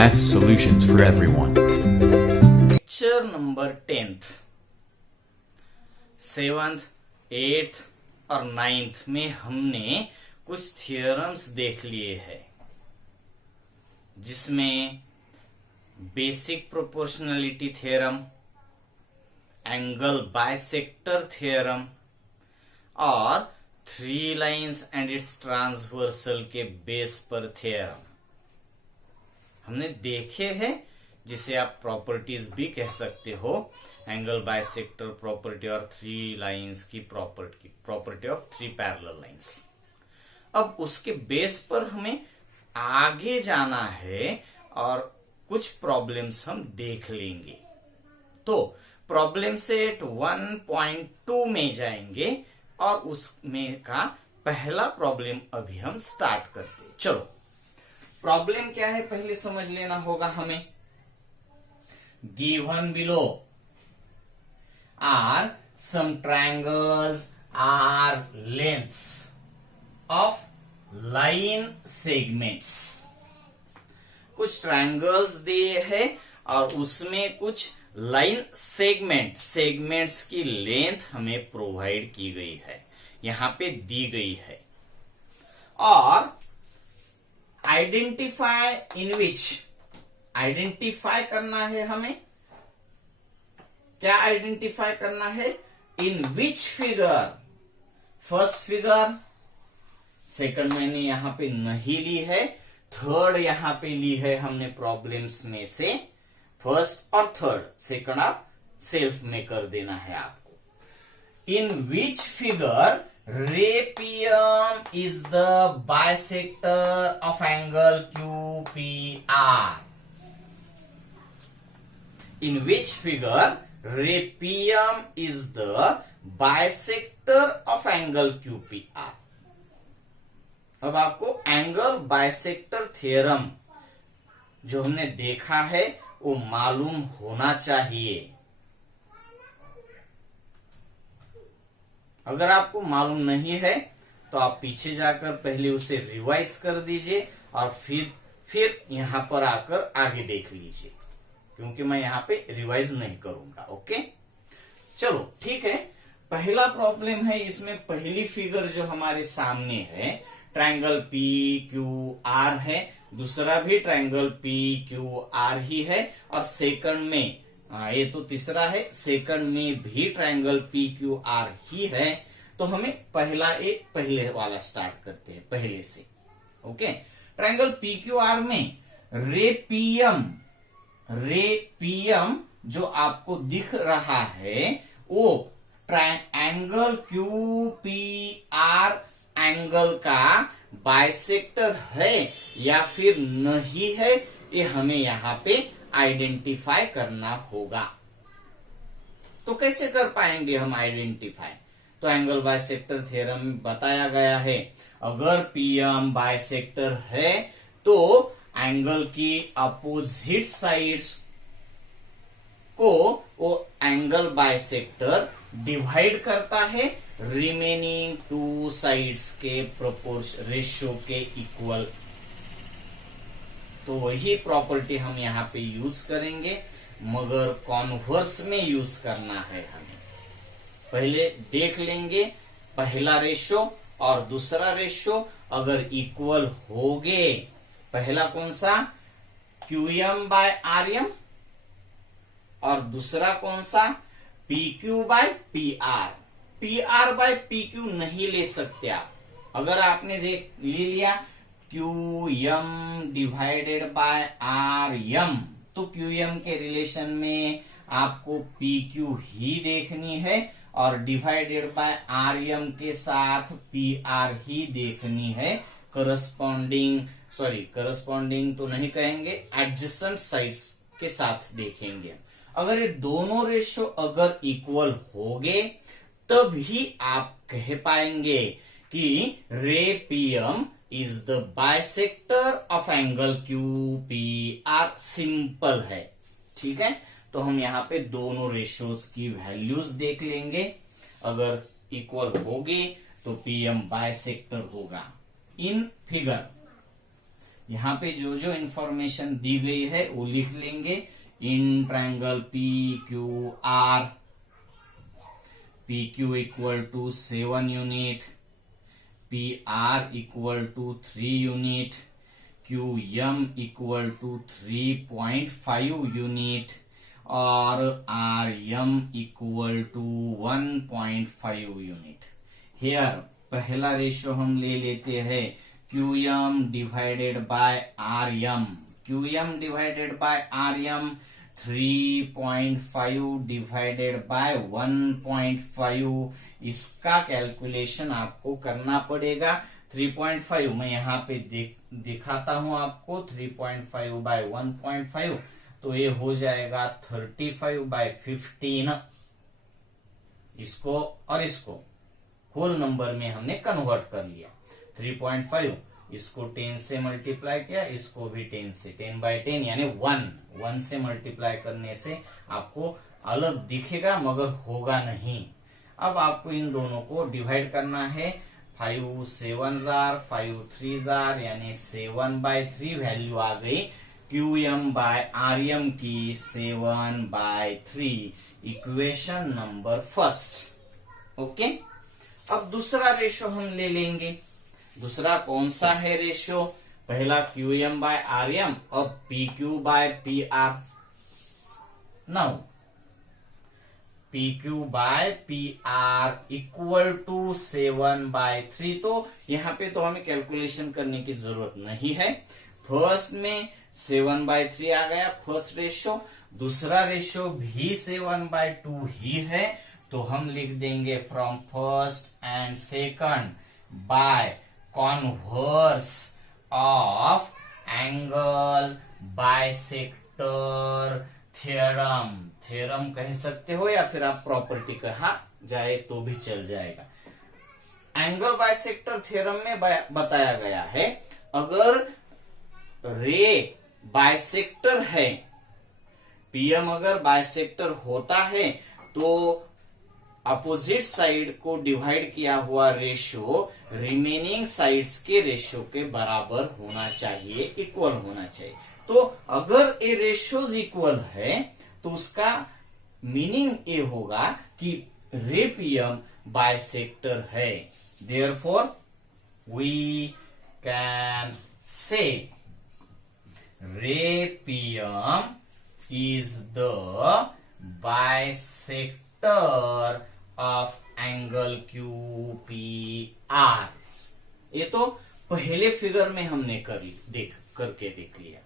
Math solutions for everyone. Lecture number 10th 7th 8th और 9th में हमने कुछ थियोरम्स देख लिए हैं, जिसमें basic proportionality theorem, angle bisector theorem और three lines and its transversal के बेस पर थ्योरम हमने देखे हैं, जिसे आप प्रॉपर्टीज भी कह सकते हो। एंगल बाइसेक्टर प्रॉपर्टी और थ्री लाइंस की property of three parallel lines. अब उसके बेस पर हमें आगे जाना है और कुछ प्रॉब्लम्स हम देख लेंगे। तो प्रॉब्लम सेट 1.2 में जाएंगे और उसमें का पहला प्रॉब्लम अभी हम स्टार्ट करते हैं। चलो, प्रॉब्लम क्या है पहले समझ लेना होगा हमें। Given below are some triangles are lengths of line segments. कुछ ट्रायंगल्स दिए हैं और उसमें कुछ लाइन सेगमेंट्स की लेंथ हमें प्रोवाइड की गई है, यहां पे दी गई है। और आइडेंटिफाई इन विच, आइडेंटिफाई करना है हमें। क्या आइडेंटिफाई करना है? In which figure, first figure, second मैंने यहां पे नहीं ली है, थर्ड यहां पे ली है हमने प्रॉब्लम्स में से। फर्स्ट और थर्ड, सेकंड आप सेल्फ में कर देना है आपको। इन विच फिगर रे PM is the bisector of angle QPR. In which figure ray PM is the bisector of angle QPR. अब आपको एंगल बाइसेक्टर थ्योरम जो हमने देखा है वो मालूम होना चाहिए। अगर आपको मालूम नहीं है तो आप पीछे जाकर पहले उसे रिवाइज कर दीजिए और फिर यहां पर आकर आगे देख लीजिए, क्योंकि मैं यहां पे रिवाइज नहीं करूंगा। ओके, चलो ठीक है। पहला प्रॉब्लम है, इसमें पहली फिगर जो हमारे सामने है ट्रायंगल PQR है, दूसरा भी ट्रायंगल PQR ही है और सेकंड में ये तो तीसरा है, सेकंड में भी ट्रायंगल PQR ही है। तो हमें पहले वाला स्टार्ट करते हैं पहले से। ओके, ट्रायंगल PQR में रे PM जो आपको दिख रहा है वो एंगल QPR एंगल का बाइसेक्टर है या फिर नहीं है, ये हमें यहां पे आइडेंटिफाई करना होगा। तो कैसे कर पाएंगे हम आइडेंटिफाई? तो एंगल बाइसेक्टर थ्योरम में बताया गया है, अगर PM बाइसेक्टर है तो एंगल की अपोजिट साइड्स को वो एंगल बाइसेक्टर डिवाइड करता है रिमेनिंग टू साइड्स के प्रोपोर्शन रेशियो के इक्वल। तो वही प्रॉपर्टी हम यहाँ पे यूज करेंगे, मगर कॉन्वर्स में यूज करना है हमें। पहले देख लेंगे पहला रेशो और दूसरा रेशो अगर इक्वल हो गए, पहला कौन सा QM बाय RM और दूसरा कौन सा PQ by PR। PR by PQ नहीं ले सकते आप। अगर आपने ले लिया QM डिवाइडेड बाय RM, तो QM के रिलेशन में आपको PQ ही देखनी है और डिवाइडेड बाय RM के साथ PR ही देखनी है। करस्पॉन्डिंग तो नहीं कहेंगे, एडजेसेंट साइड्स के साथ देखेंगे। अगर ये दोनों रेशो अगर इक्वल हो गए तब ही आप कह पाएंगे कि रे PM is the bisector of angle QPR। Simple है, ठीक है। तो हम यहाँ पे दोनों रेशियोज की वैल्यूज देख लेंगे। अगर इक्वल होगी तो PM बाइसेक्टर होगा। इन फिगर यहाँ पे जो जो इंफॉर्मेशन दी गई है वो लिख लेंगे। In triangle P Q R, P Q equal to 7 unit, P R equal to 3 unit, Q M equal to 3.5 unit और R M equal to 1.5 unit. Here पहला रेशियो हम ले लेते हैं Q M divided by R M. Q M divided by R M 3.5 divided by 1.5, इसका calculation आपको करना पड़ेगा। 3.5 मैं यहाँ पे दिखाता हूं आपको। 3.5 बाय 1.5 तो ये हो जाएगा 35 बाय 15। इसको और इसको होल नंबर में हमने कन्वर्ट कर लिया। 3.5 इसको 10 से मल्टीप्लाई किया, इसको भी 10 से, 10 बाय 10 यानी 1 से मल्टीप्लाई करने से आपको अलग दिखेगा मगर होगा नहीं। अब आपको इन दोनों को डिवाइड करना है। 5 7 जार, 5 3 जार यानी 7/3 वैल्यू आ गई Q M by R M की 7/3, इक्वेशन नंबर फर्स्ट। ओके, अब दूसरा रेशो हम ले लेंगे। दूसरा कौन सा है रेशो? पहला Q M by R M और P Q by P R. Now P Q by P R equal to 7/3। तो यहाँ पे तो हमें कैलकुलेशन करने की जरूरत नहीं है। फर्स्ट में 7/3 आ गया फर्स्ट रेशो, दूसरा रेशो भी 7/2 ही है, तो हम लिख देंगे from first and second by converse of angle bisector theorem. Theorem कह सकते हो या फिर आप प्रॉपर्टी कहा जाए तो भी चल जाएगा। एंगल बाइसेक्टर थ्योरम में बताया गया है अगर रे बाइसेक्टर है, पीएम अगर बाइसेक्टर होता है तो अपोजिट साइड को डिवाइड किया हुआ रेशियो रिमेनिंग साइड्स के रेशियो के बराबर होना चाहिए, इक्वल होना चाहिए। तो अगर ये रेशियोज इक्वल है तो उसका मीनिंग ये होगा कि रे पीएम बाइसेक्टर है। देयरफॉर वी कैन से रे PM is the bisector of angle QPR। ये तो पहले फिगर में हमने करके देख लिया।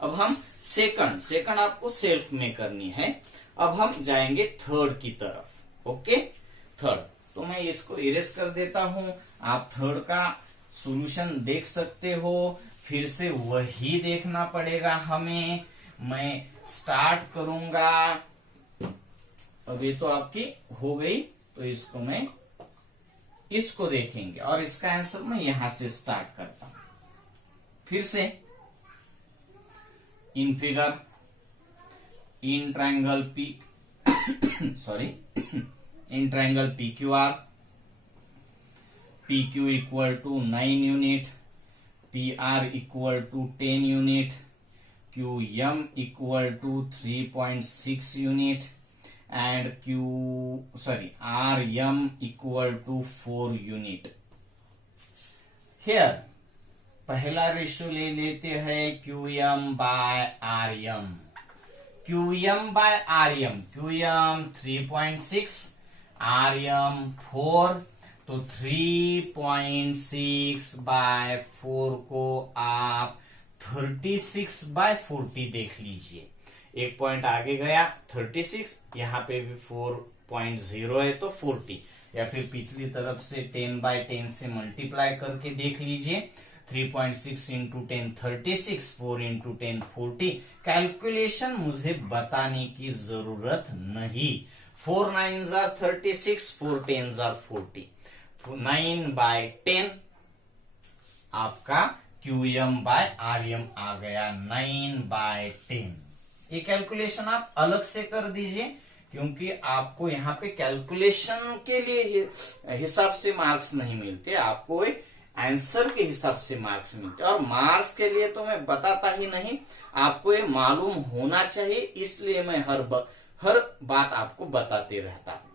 अब हम सेकंड आपको सेल्फ में करनी है। अब हम जाएंगे थर्ड की तरफ। ओके, थर्ड तो मैं इसको इरेज कर देता हूं। आप थर्ड का सॉल्यूशन देख सकते हो, फिर से वही देखना पड़ेगा हमें। मैं स्टार्ट करूंगा, अभी तो आपकी हो गई, तो इसको मैं इसको देखेंगे और इसका आंसर मैं यहां से स्टार्ट करता हूं। फिर से in figure in triangle P in triangle P Q R, P Q equal to 9 unit, P R equal to 10 unit, Q M equal to 3.6 unit and R M equal to 4 unit. Here पहला ratio ले लेते हैं Q M by R M. Q M by R M, Q M 3.6, R M 4, तो 3.6 bye 4 को आप 36/40 देख लीजिए। एक पॉइंट आगे गया 36, यहाँ पे भी 4.0 है तो 40, या फिर पिछली तरफ से 10/10 से मल्टीप्लाई करके देख लीजिए। 3.6 इंटू 10 36, 4 इंटू 10 40। कैलकुलेशन मुझे बताने की जरूरत नहीं। 4 9s are 36, 4 10s are 40, 9/10 आपका QM बाय RM आ गया 9/10। ये कैलकुलेशन आप अलग से कर दीजिए, क्योंकि आपको यहाँ पे कैलकुलेशन के लिए हिसाब से मार्क्स नहीं मिलते, आपको आंसर के हिसाब से मार्क्स मिलते हैं। और मार्क्स के लिए तो मैं बताता ही नहीं, आपको ये मालूम होना चाहिए, इसलिए मैं हर बात आपको बताते रहता हूं।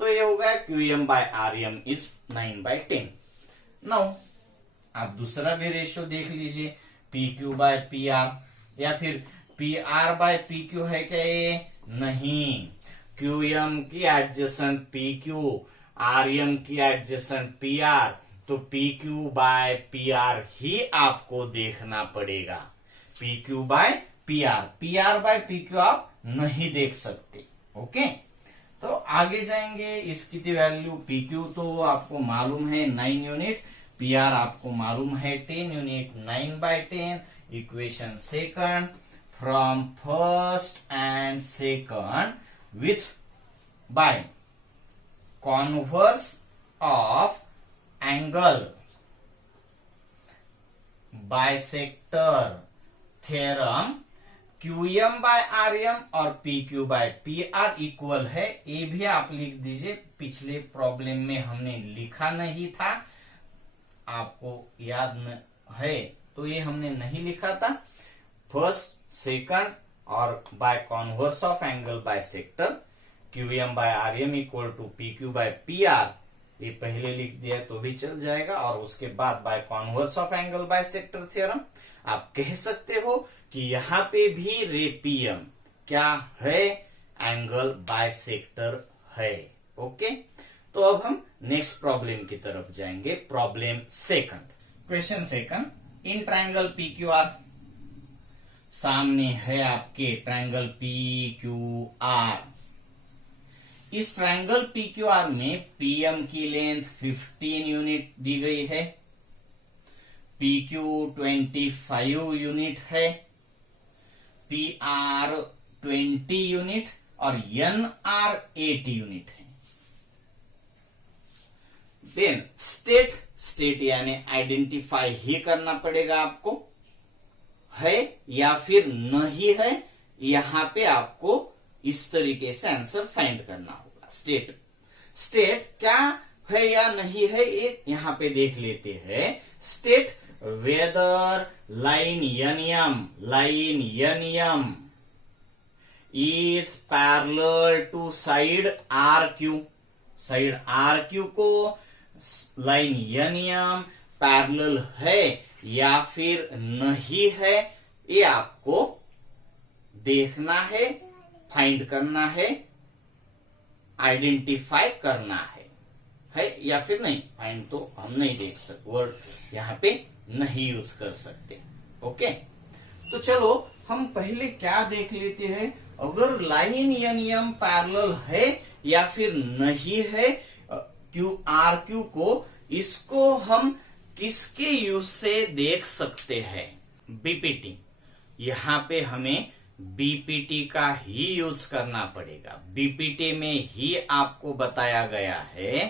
तो ये हो गया QM/RM इज 9/10। नाउ आप दूसरा भी रेशियो देख लीजिए, PQ/PR, या फिर PR/PQ है क्या? ये नहीं, QM की एडजेसेंट PQ, RM की एडजेसेंट PR, तो PQ/PR ही आपको देखना पड़ेगा। PQ/PR, PR/PQ आप नहीं देख सकते। ओके, तो आगे जाएंगे। इसकी वैल्यू PQ तो आपको मालूम है 9 यूनिट, PR आपको मालूम है 10 unit. 9/10 equation second from first and second with by converse of angle bisector theorem, QM/RM और PQ/PR इक्वल है। ये भी आप लिख दीजिए, पिछले प्रॉब्लम में हमने लिखा नहीं था, आपको याद है तो ये हमने नहीं लिखा था। फर्स्ट सेकंड और by converse of angle bisector QM/RM equal to PQ/PR, ये पहले लिख दिया तो भी चल जाएगा। और उसके बाद by converse of angle bisector theorem, आप कह सकते हो कि यहां पे भी रे PM क्या है? एंगल बाइसेक्टर है। ओके, तो अब हम नेक्स्ट प्रॉब्लम की तरफ जाएंगे। Problem second, question second, in triangle PQR, सामने है आपके ट्रायंगल PQR। इस ट्रायंगल PQR में PM की लेंथ 15 यूनिट दी गई है, PQ 25 यूनिट है, PR 20 यूनिट और NR 8 यूनिट है। देन स्टेट यानी आइडेंटिफाई ही करना पड़ेगा आपको, है या फिर नहीं है। यहां पे आपको इस तरीके से आंसर फाइंड करना होगा। स्टेट क्या है या नहीं है, ये यहां पे देख लेते हैं। State whether line NM is parallel to side RQ, side RQ को लाइन NM पैरेलल है या फिर नहीं है, ये आपको देखना है, फाइंड करना है, आइडेंटिफाई करना है या फिर नहीं। फाइंड तो हम नहीं देख सकते, वर्ड यहां पे नहीं यूज कर सकते। ओके, तो चलो हम पहले क्या देख लेते हैं। अगर लाइन NM पैरेलल है या फिर नहीं है RQ को, इसको हम किसके यूज से देख सकते हैं? BPT। यहां पे हमें BPT का ही यूज करना पड़ेगा। BPT में ही आपको बताया गया है,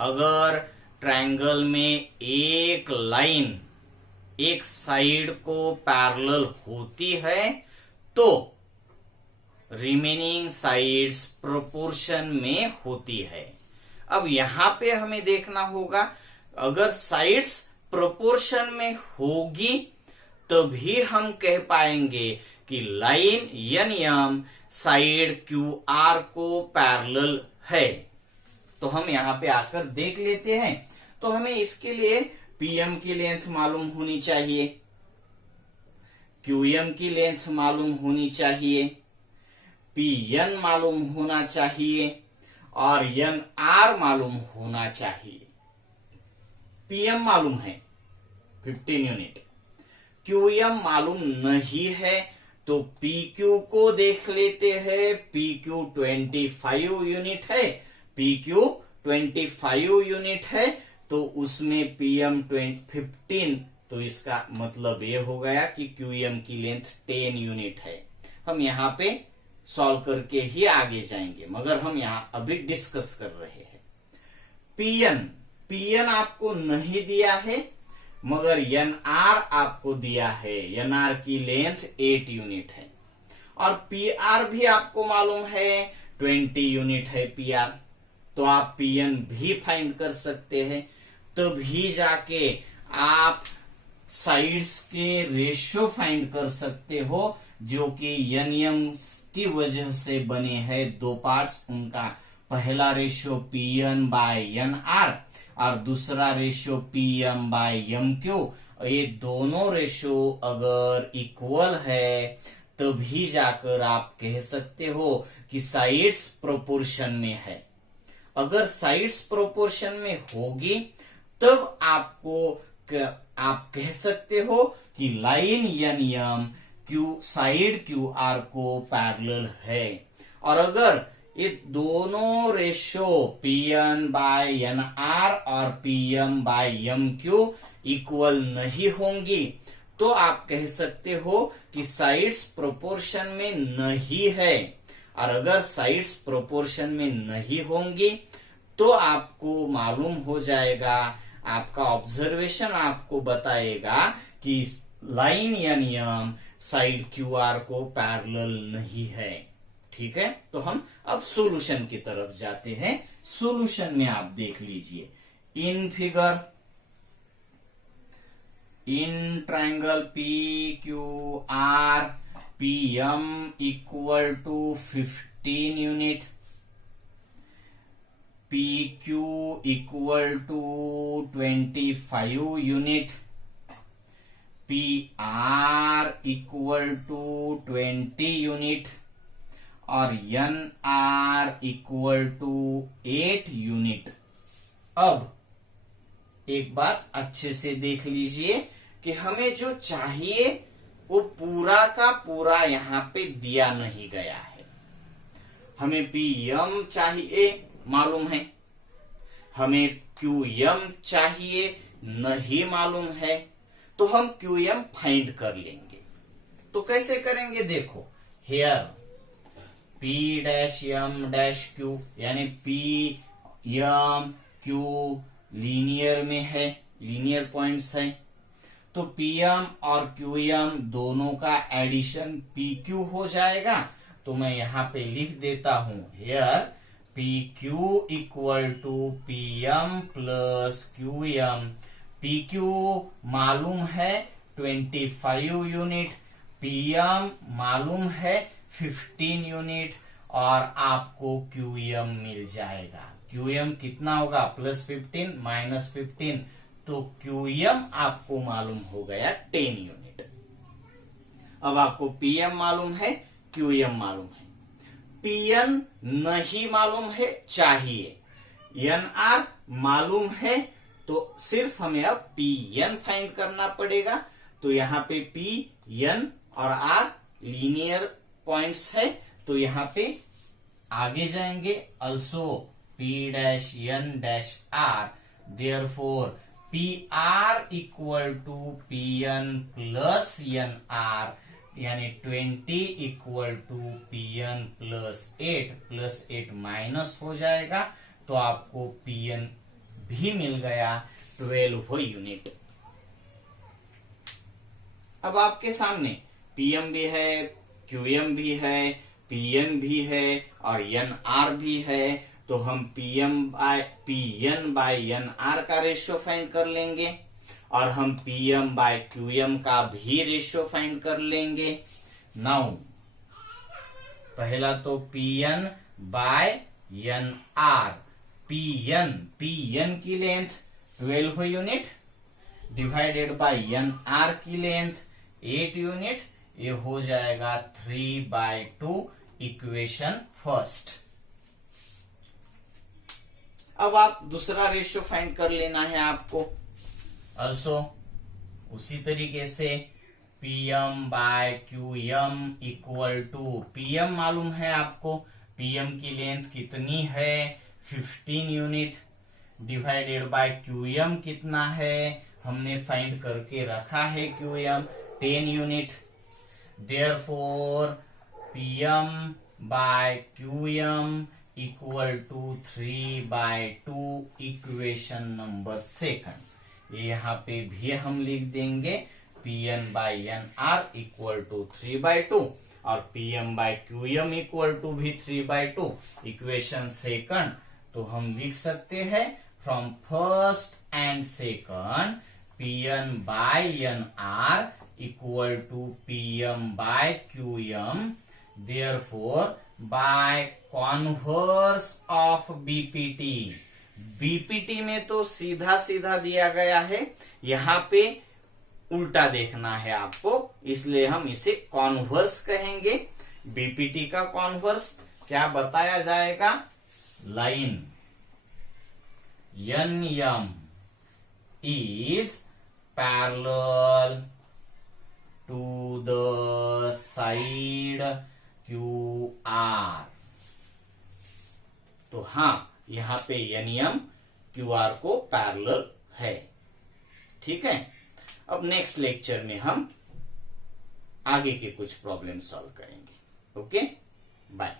अगर ट्रायंगल में एक लाइन एक साइड को पैरेलल होती है तो रिमेनिंग साइड्स प्रोपोर्शन में होती है। अब यहां पे हमें देखना होगा, अगर साइड्स प्रोपोर्शन में होगी तभी हम कह पाएंगे कि लाइन NM साइड QR को पैरेलल है। तो हम यहां पे आकर देख लेते हैं। तो हमें इसके लिए PM की लेंथ मालूम होनी चाहिए, QM की लेंथ मालूम होनी चाहिए, PN मालूम होना चाहिए और NR मालूम होना चाहिए। PM मालूम है 15 यूनिट, QM मालूम नहीं है तो PQ को देख लेते हैं। PQ 25 यूनिट है, PQ 25 यूनिट है तो उसमें PM 15, तो इसका मतलब ये हो गया कि QM की लेंथ 10 यूनिट है। हम यहाँ पे सॉल्व करके ही आगे जाएंगे, मगर हम यहाँ अभी डिस्कस कर रहे हैं। PN आपको नहीं दिया है, मगर NR आपको दिया है। NR की लेंथ 8 यूनिट है और PR भी आपको मालूम है 20 यूनिट है PR, तो आप PN भी फाइंड कर सकते हैं। तभी जाके आप साइड्स के रेशियो फाइंड कर सकते हो, जो कि एन एम की वजह से बने हैं दो पार्ट्स। उनका पहला ratio P N by N R और दूसरा ratio P M by M Q. ये दोनों रेशियो अगर इक्वल है तभी जाकर आप कह सकते हो कि साइड्स प्रोपोर्शन में है। अगर साइड्स प्रोपोर्शन में होगी तब आप कह सकते हो कि line N M Q side Q R को पैरेलल है। और अगर ये दोनों ratio P N by N R और P M by M Q equal नहीं होंगी तो आप कह सकते हो कि साइड्स प्रोपोर्शन में नहीं है। और अगर साइड्स प्रोपोर्शन में नहीं होंगी तो आपको मालूम हो जाएगा, आपका ऑब्जर्वेशन आपको बताएगा कि line N M side Q R को पैरेलल नहीं है। ठीक है, तो हम अब सॉल्यूशन की तरफ जाते हैं। सॉल्यूशन में आप देख लीजिए, in figure in triangle P Q R P M equal to 15 unit, P Q equal to 25 unit, P R equal to 20 unit और N R equal to 8 unit. अब एक बात अच्छे से देख लीजिए कि हमें जो चाहिए वो पूरा का पूरा यहां पे दिया नहीं गया है। हमें पी एम चाहिए मालूम है, हमें क्यू एम चाहिए नहीं मालूम है, तो हम क्यू एम फाइंड कर लेंगे। तो कैसे करेंगे देखो, here P dash M dash Q यानी पी एम क्यू लीनियर में है, लीनियर पॉइंट्स है, तो पी एम और क्यू एम दोनों का एडिशन पी क्यू हो जाएगा। तो मैं यहां पे लिख देता हूं, here P Q equal to P M plus Q M. P Q मालूम है 25 यूनिट, पी एम मालूम है 15 यूनिट और आपको क्यू एम मिल जाएगा। क्यू एम कितना होगा, प्लस 15 माइनस 15, तो क्यू एम आपको मालूम हो गया 10 यूनिट। अब आपको पी एम मालूम है, क्यू एम मालूम है, पी एन नहीं मालूम है, चाहिए एन आर मालूम है, तो सिर्फ हमें अब पी एन फाइंड करना पड़ेगा। तो यहाँ पे पी एन और आर लीनियर पॉइंट्स है, तो यहाँ पे आगे जाएंगे, also P dash N dash R, therefore P R equal to P N plus N R यानी 20 equal to P N plus 8 minus हो जाएगा, तो आपको पी एन भी मिल गया 12 यूनिट। अब आपके सामने पीएम भी है, क्यूएम भी है, पीएन भी है और एन आर भी है, तो हम पीएन बाय एन आर का रेशियो फाइंड कर लेंगे और हम पीएम बाय क्यूएम का भी रेशियो फाइंड कर लेंगे। नाउ पहला तो PN by N R, PN की length 12 unit divided by N R की लेंथ 8 यूनिट, ये हो जाएगा 3/2 इक्वेशन फर्स्ट। अब आप दूसरा रेशियो फाइंड कर लेना है आपको। अल्सो उसी तरीके से PM by QM equal to, PM मालूम है आपको, पीएम की लेंथ कितनी है 15 यूनिट डिवाइडेड बाय क्यूएम कितना है हमने फाइंड करके रखा है, QM 10 unit. Therefore PM by QM equal to 3/2 equation number second. यहाँ पे भी हम लिख देंगे PN by N R equal to 3/2 और PM by QM equal to भी 3/2 इक्वेशन सेकंड। तो हम लिख सकते हैं from first and second Pn by Nr equal to Pm by Qm, therefore by converse of BPT. BPT में तो सीधा सीधा दिया गया है, यहां पे उल्टा देखना है आपको, इसलिए हम इसे कॉन्वर्स कहेंगे। बीपीटी का कॉन्वर्स क्या बताया जाएगा? Line Nm is parallel to the side QR। तो हाँ, यहां पे Nm QR को पैरेलल है। ठीक है, अब नेक्स्ट लेक्चर में हम आगे के कुछ प्रॉब्लम सॉल्व करेंगे। Okay, bye.